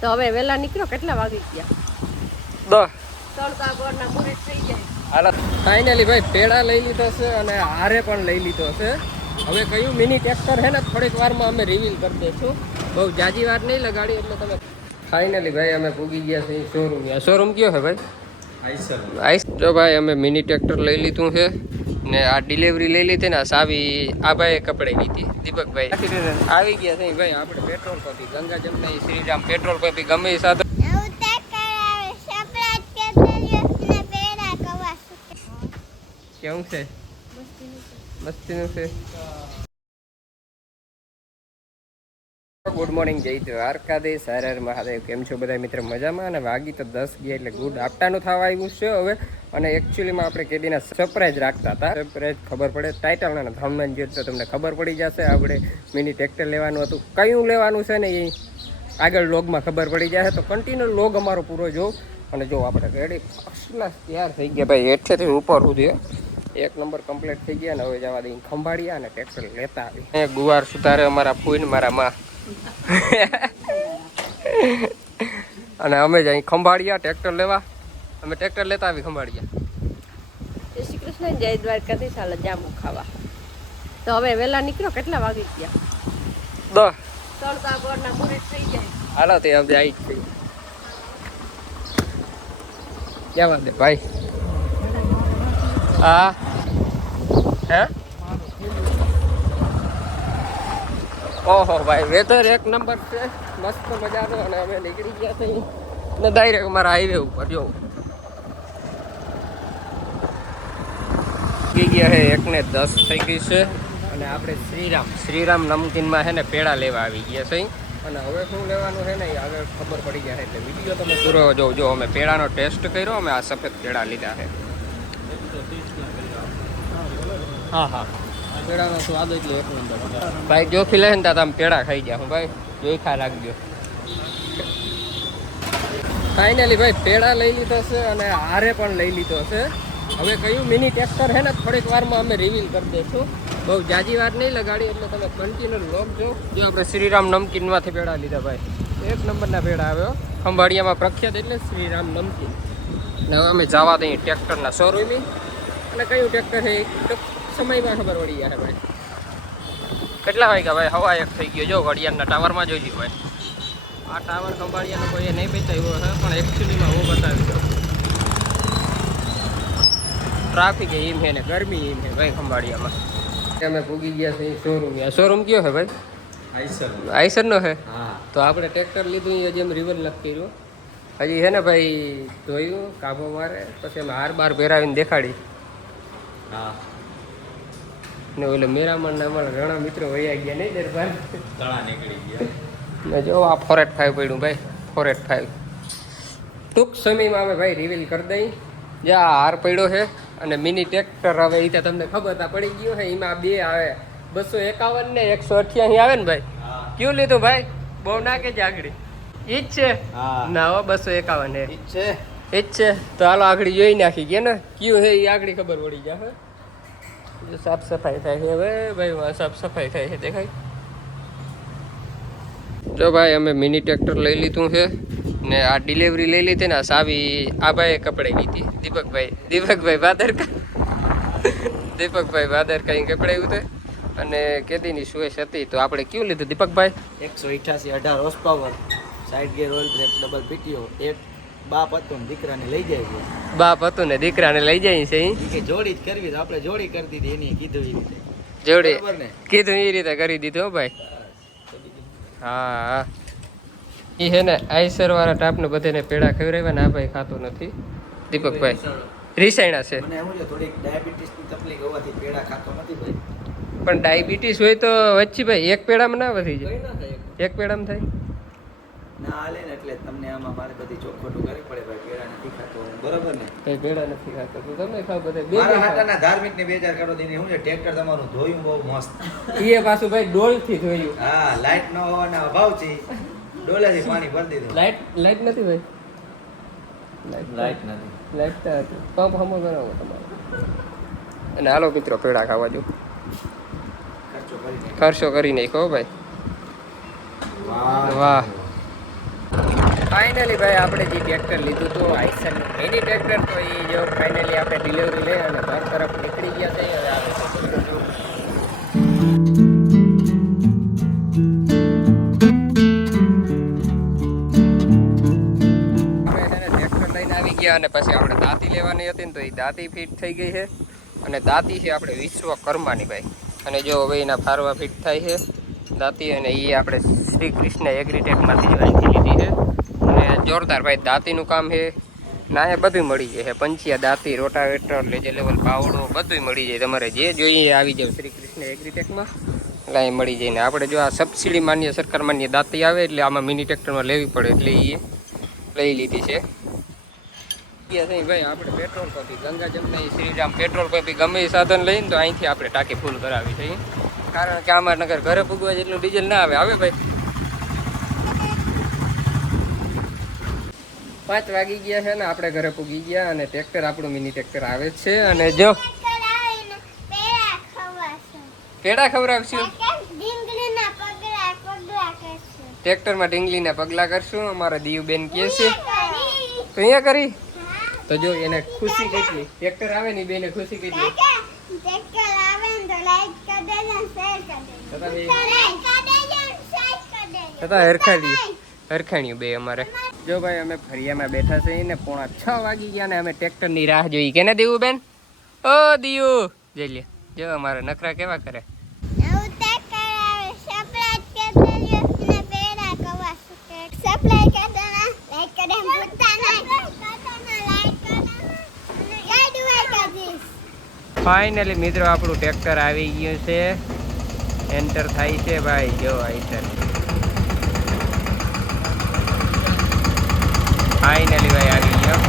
તો હવે વેલા નીકળો, કેટલા વાગી ગયા? 10. તડકા ગોળના પૂરી થઈ જાય. હાલો ફાઇનલી ભાઈ પેડા લઈ લીધો છે અને હારે પણ લઈ લીધો છે. હવે કયું મિની ટ્રેક્ટર છે ને થોડીક વારમાં અમે રિવીલ કરી દઈશું. બહુ જાજી વાર નહીં લગાડી એટલે તમે. ફાઇનલી ભાઈ અમે પૂગી ગયા છીએ શોરૂમ. શોરૂમ કયો છે ભાઈ? આઈસર. જો ભાઈ અમે મિની ટ્રેક્ટર લઈ લીધું છે ને આ ડિલિવરી લઈ લીધી ને સાવી આ ભાઈ કપડે લીધી દીપકભાઈ આવી ગયા છે ભાઈ. આપણે petrol pump Ganga Jamna Shriram petrol pump ગમે એ સાધન કેવું છે? મસ્તીનું છે. ગુડ મોર્નિંગ, જય દ્વારકાધીશ, હર હર મહાદેવ. કેમ છો બધા મિત્ર? મજામાં. અને વાગી તો 10 ગયા એટલે ગુડ આફ્ટરનૂન થવા આવ્યું છે હવે. અને એકચ્યુઅલીમાં આપણે કેદીના સરપ્રાઈઝ રાખતા હતા. સરપ્રાઈઝ ખબર પડે ટાઇટલ અને થંબનેલ જોઈ તો તમને ખબર પડી જશે. આપણે મિની ટ્રેક્ટર લેવાનું હતું. કયું લેવાનું છે ને એ આગળ લોગમાં ખબર પડી જશે. તો કન્ટિન્યુ લોગ અમારો પૂરો જો. અને જો આપણે રેડી ફર્સ્ટ ક્લાસ તૈયાર થઈ ગયા ભાઈ, હેઠેથી ઉપર સુધી એક નંબર કમ્પ્લીટ થઈ ગયા. અને હવે જવા દઈ ખંભાળ્યા અને ટ્રેક્ટર લેતા આવી. ગુવાર સુધારે અમારા ફૂઈને મારા માં અને અમે જ અહીં ખંભાળ્યા ટ્રેક્ટર લેવા. અમે ટ્રેક્ટર લેતા આવી ખંભાળ્યા. જય શ્રી કૃષ્ણ, જય દ્વારકાધીશ. હાલ જામુ ખાવા. તો હવે વેલા નીકળો, કેટલા વાગી ગયા? 10. તડકા ગોળના પૂરી થઈ જાય. હાલો તે હવે આવી જ થઈ. ક્યાં વાત ભાઈ? હા હે? ઓહો ભાઈ, વેધર એક નંબર છે, મસ્ત મજાનો. અને અમે નીકળી ગયા છીએ ને ડાયરેક્ટ અમારા હાઈવે ઉપર જો ગયા છે. 1:10 થઈ ગઈ છે. અને આપણે શ્રીરામ નમકીનમાં છે ને પેડા લેવા આવી ગયા છે. અને હવે શું લેવાનું છે ને એ આગળ ખબર પડી જાય એટલે વિડીયો તમે પૂરો જો. અમે પેડાનો ટેસ્ટ કર્યો. અમે આ સફેદ પેડા લીધા છે. હા હા, પેડાનો સ્વાદ એટલે એક નંબર ભાઈ. જોખી લે ને ત્યાં તમે પેડા ખાઈ ગયા હું ભાઈ, જોઈ ખા રાખજો. ફાઇનલી ભાઈ પેડા લઈ લીધો છે અને હારે પણ લઈ લીધો છે. હવે કયું મિની ટ્રેક્ટર છે ને થોડીક વારમાં અમે રિવીલ કરી દઈશું. બહુ જાજી વાર નહીં લગાડી એટલે તમે કન્ટિન્યુ લોક જો. આપણે શ્રીરામ નમકીનમાંથી પેડા લીધા ભાઈ, એક નંબરના પેડા આવ્યો. ખંભાળિયામાં પ્રખ્યાત એટલે શ્રીરામ નમકીન. ને હવે અમે જવા દઈએ ટ્રેક્ટરના શોરૂમે. અને કયું ટ્રેક્ટર છે સમયમાં ખબર પડી ગયા ભાઈ. કેટલા વાગ્યા ભાઈ? 1:15 થઈ ગયો. જો ઘડિયાળના ટાવરમાં જોઈ લીધું ભાઈ. આ ટાવર ખંભાળિયાનો કોઈએ નહીં બતાવ્યો છે પણ એકચ્યુઅલીમાં હું બતાવી દઉં. ટ્રાફિક એમ છે ને ગરમી એમ છે ભાઈ ખંભાળિયામાં. અમે પૂગી ગયા છીએ શોરૂમ. શોરૂમ કયો છે ભાઈ? આઈસરનો છે. તો આપણે ટ્રેક્ટર લીધું એ હજી એમ રિવલ નથી કર્યું હજી છે ને ભાઈ. ધોયું કાબો મારે પછી અમે હાર બાર પહેરાવીને દેખાડી. હા ને ઓલે મેરામણ ના અમારા ઘણા મિત્રો વૈયા ગયા નહીં દરબાર તળા નીકળી ગયા. ને જો આ 485 પડ્યું ભાઈ, 485. ટૂંક સમયમાં અમે ભાઈ રિવીલ કરી દઈ. જે આ હાર પડ્યો છે અને મિની ટ્રેક્ટર હવે એ તમને ખબર તા પડી ગયું છે. એમાં બે આવે 251 ને 188 આવે ને ભાઈ. કયું લીધું ભાઈ? બહુ નાખે છે આગળ. ઈ જ છે ના હો 251 ઈ જ છે. તો હાલો આગળ જોઈ નાખી ગયા ને કયું છે એ આગળ ખબર પડી જાય. સાફ સફાઈ થાય છે હવે ભાઈ, સાફ સફાઈ થાય છે દેખાય. જો ભાઈ અમે મિની ટ્રેક્ટર લઈ લીધું છે ને આ ડિલિવરી લઈ લીધી ને સાવી આ ભાઈ કપડે લીધી. દીપકભાઈ ભાદર કઈ કપડાયું છે. અને કેદીની સુએશ હતી તો આપણે કયું લીધું દીપકભાઈ? 188 18 horse power, side gear, oil break, double PTO. એક બાપ હતું ને દીકરાને લઈ જાય છે. બાપ હતું ને દીકરાને લઈ જાય છે. કે જોડી જ કરવી તો આપણે જોડી કરી દીધી. એની કીધું એ રીતે જોડી કીધું એ રીતે કરી દીધું ભાઈ. હા એ છે ને આઈસર વાળા ટાપને બધાને પેડા ખવડાવ્યા ને આ ભાઈ ખાતો નથી. દીપકભાઈ રીસાયણા છે. મને એવું છે થોડીક ડાયાબિટીસની તકલીફ હોવાથી પેડા ખાતો નથી ભાઈ. પણ ડાયાબિટીસ હોય તો વચ્ચે ભાઈ એક પેડામાં ના વધી જાય. એક પેડામાં થાય ના હાલે ને એટલે તમને આમાં મારે બધી ચોખવટો કરવી પડે ભાઈ. પેડા નથી ખાતો બરોબર ને? કઈ પેડા નથી ખાતો તો તમે ખાવ બધા. મારા હાટાના ધાર્મિક ને 2000 કરો દઈને હું છે ટ્રેક્ટર તમારું ધોયું બહુ મસ્ત. એ પાછું ભાઈ ડોલ થી ધોયું. હા, લાઈટ નો હોવાના અભાવ છે. ડોલેથી પાણી ભરી દીધું. લાઈટ નથી ભાઈ. લાઈટ નથી. લાઈટ તો હતી. પંપ હમો બનાવો તમારે. અને હાલો મિત્રો પેડા ખાવા જો. ખર્ચો કરી નાખો ભાઈ. વાહ. ફાઇનલી ભાઈ આપણે જે ટ્રેક્ટર લીધું હતું આઈસરનું મિની ટ્રેક્ટર, તો એ જો ફાઇનલી આપણે ડિલિવરી લઈ અને ઘર તરફ નીકળી ગયા છે. હવે આવે છે ટ્રેક્ટર લઈને આવી ગયા અને પછી આપણે દાંતી લેવાની હતી ને તો એ દાંતી ફિટ થઈ ગઈ છે. અને દાંતી છે આપણે વિશ્વકર્માની ભાઈ, અને જો હવે એના ફારવા ફિટ થાય છે દાંતી, અને એ આપણે શ્રી કૃષ્ણ એગ્રીટેકમાંથી જ અહીંથી લીધી છે. અને જોરદાર ભાઈ દાંતીનું કામ છે ના, એ બધું મળી જાય છે. પંચિયા, દાંતી, રોટાવેટર, લેજર લેવલ, પાવડો બધું મળી જાય. તમારે જે જોઈએ આવી જાવ શ્રી કૃષ્ણ એગ્રીટેકમાં, એટલે અહીં મળી જાય. ને આપણે જો આ સબસિડી માન્ય સરકાર માન્ય દાંતી આવે એટલે આમાં મિની ટ્રેક્ટરમાં લેવી પડે, એટલે એ લઈ લીધી છે. ભાઈ આપણે પેટ્રોલ પંપી ગંગા જમના શ્રીરામ પેટ્રોલ પંપી ગમે એ સાધન લઈને તો અહીંથી આપણે ટાંકી ફૂલ કરાવી છે. કારણ કે આમાં નગર ઘરે પૂગવા જેટલું ડીઝલ ના આવે ભાઈ. 5 વાગી ગયા છે ને આપણે ઘરે પૂગી ગયા, અને ટ્રેક્ટર આપણું મિની ટ્રેક્ટર આવે છે. અને જો પેડા ખવડાવશું, ટ્રેક્ટરમાં ઢીંગલીના પગલા કરશું. અમારા દીવબેન કહે છે તો અહીંયા કરી, તો જો એને ખુશી કેટલી, ટ્રેક્ટર આવે ને બેને ખુશી કેટલી. હરખાણ્યું બે અમારે. જો ભાઈ અમે ફરિયામાં બેઠા છે ને 5:45 વાગી ગયા ને અમે ટ્રેક્ટરની રાહ જોઈ. કેને દીવું બેન? ઓ દીવું જઈ લે, જો અમારે નખરા કેવા કરે. ફાઇનલી મિત્રો આપણું ટ્રેક્ટર આવી ગયું છે, એન્ટર થાય છે ભાઈ. જો આઈસર ફાઇનલી ભાઈ આવી ગયો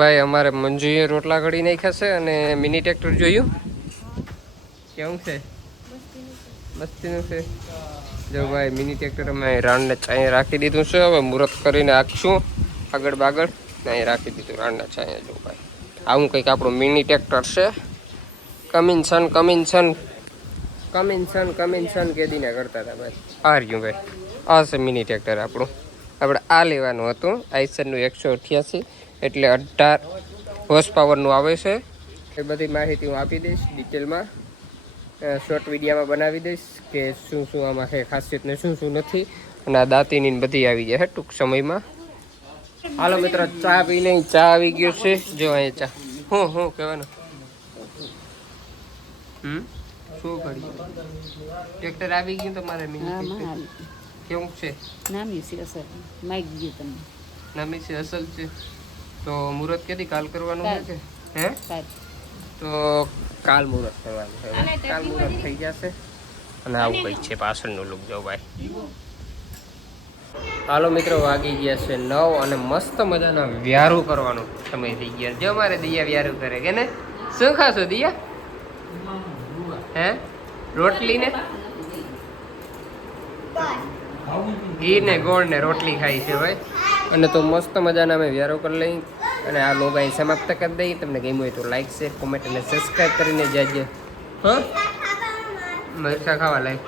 ભાઈ. અમારે મંજુએ રોટલા ઘડી નાખ્યા છે અને મિની ટ્રેક્ટર જોયું કેવું છે, મસ્તીનું છે. જો ભાઈ મિની ટ્રેક્ટર અમે રાણને ચાય રાખી દીધું છે. હવે મુહૂર્ત કરીને આખશું આગળ બાગળ અહીં રાખી દીધું રાણના છાંયા. જો ભાઈ આવું કંઈક આપણું મિની ટ્રેક્ટર છે. કમિન્સન કેદીને કરતા હતા ભાઈ. આ રહ્યું ભાઈ, આ છે મિની ટ્રેક્ટર આપણું. આપણે આ લેવાનું હતું આઈસરનું 188, એટલે 18 હોર્સ પાવરનું આવે છે. એ બધી માહિતી હું આપી દઈશ ડિટેલમાં, શોર્ટ વિડીયોમાં બનાવી દઈશ કે શું શું આમાં છે ખાસિયત ને શું શું નથી. અને આ દાંતીની બધી આવી જાય ટૂંક સમયમાં. હાલો મિત્રો ચા પી લઈ. ચા આવી ગયો છે. જો અહીં ચા હું કહેવાનું શું કરી ટ્રેક્ટર આવી ગયું તમારે મિની કેવું છે? નામી છે અસલ છે. તો મુહૂર્ત કેદી કાલ કરવાનું છે? હે તો કાલ મુહૂર્ત કરવાનું છે. કાલ મુહૂર્ત થઈ જશે. અને આવું કંઈક છે પાછળનું લુક. જો ભાઈ હાલો મિત્રો વાગી ગયા છે 9 અને મસ્ત મજાનો વ્યારું કરવાનો સમય થઈ ગયો. જો મારે દિયા વ્યારું કરે કે ને શું ખાશો દિયા? હે રોટલી ને ઘી ને ગોળ ને રોટલી ખાઈ છે ભાઈ. અને તો મસ્ત મજાના અમે વ્યારો કરી લઈ અને આ લોગ અહીં સમાપ્ત કરી દઈએ. તમને ગમ્યું હોય તો લાઈક શેર કોમેન્ટ અને સબસ્ક્રાઈબ કરીને જાજે. હા મરચા ખાવા લાય.